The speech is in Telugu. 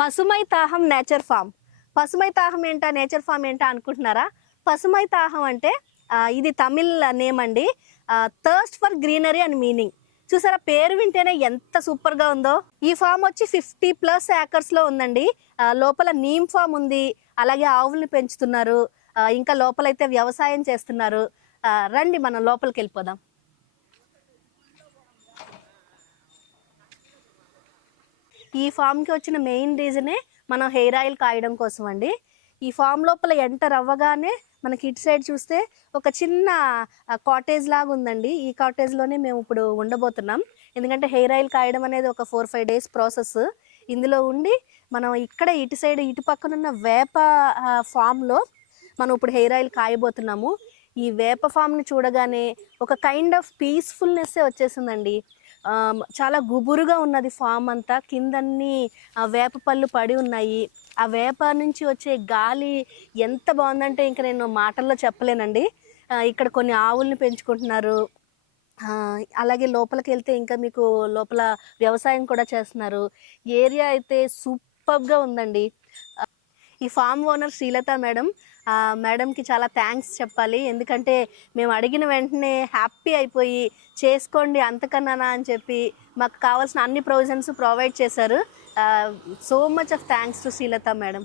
పసుమై తాహం నేచర్ ఫామ్. పసుమై తాహం ఏంటా, నేచర్ ఫామ్ ఏంటా అనుకుంటున్నారా? పసుమై తాహం అంటే ఇది తమిళ్ నేమ్ అండి. థర్స్ట్ ఫర్ గ్రీనరీ అని మీనింగ్. చూసారా, పేరు వింటేనే ఎంత సూపర్గా ఉందో. ఈ ఫామ్ వచ్చి 50+ ఏకర్స్లో ఉందండి. లోపల నీమ్ ఫామ్ ఉంది, అలాగే ఆవుల్ని పెంచుతున్నారు, ఇంకా లోపలైతే వ్యవసాయం చేస్తున్నారు. రండి మనం లోపలికి వెళ్ళిపోదాం. ఈ ఫామ్కి వచ్చిన మెయిన్ రీజనే మనం హెయిర్ ఆయిల్ కాయడం కోసం అండి. ఈ ఫామ్ లోపల ఎంటర్ అవ్వగానే మనకి ఇటు సైడ్ చూస్తే ఒక చిన్న కాటేజ్ లాగా ఉందండి. ఈ కాటేజ్లోనే మేము ఇప్పుడు ఉండబోతున్నాం. ఎందుకంటే హెయిర్ ఆయిల్ కాయడం అనేది ఒక 4-5 డేస్ ప్రాసెస్. ఇందులో ఉండి మనం ఇక్కడ ఇటు సైడ్ ఇటు పక్కనున్న వేప ఫామ్లో మనం ఇప్పుడు హెయిర్ ఆయిల్ కాయబోతున్నాము. ఈ వేప ఫామ్ని చూడగానే ఒక కైండ్ ఆఫ్ పీస్ఫుల్నెస్సే వచ్చేసిందండి. చాలా గుబురుగా ఉన్నది ఫామ్ అంతా, కిందన్నీ వేప పళ్ళు పడి ఉన్నాయి. ఆ వేప నుంచి వచ్చే గాలి ఎంత బాగుందంటే ఇంకా నేను మాటల్లో చెప్పలేనండి. ఇక్కడ కొన్ని ఆవుల్ని పెంచుకుంటున్నారు, అలాగే లోపలికి వెళ్తే ఇంకా మీకు లోపల వ్యవసాయం కూడా చేస్తున్నారు. ఏరియా అయితే సూపర్గా ఉందండి. ఈ ఫామ్ ఓనర్ శ్రీలత మేడం, మేడంకి చాలా థ్యాంక్స్ చెప్పాలి. ఎందుకంటే మేము అడిగిన వెంటనే హ్యాపీ అయిపోయి చేసుకోండి అంతకన్నానా అని చెప్పి మాకు కావాల్సిన అన్ని ప్రొవిజన్స్ ప్రొవైడ్ చేశారు. So much of thanks to Srilatha madam.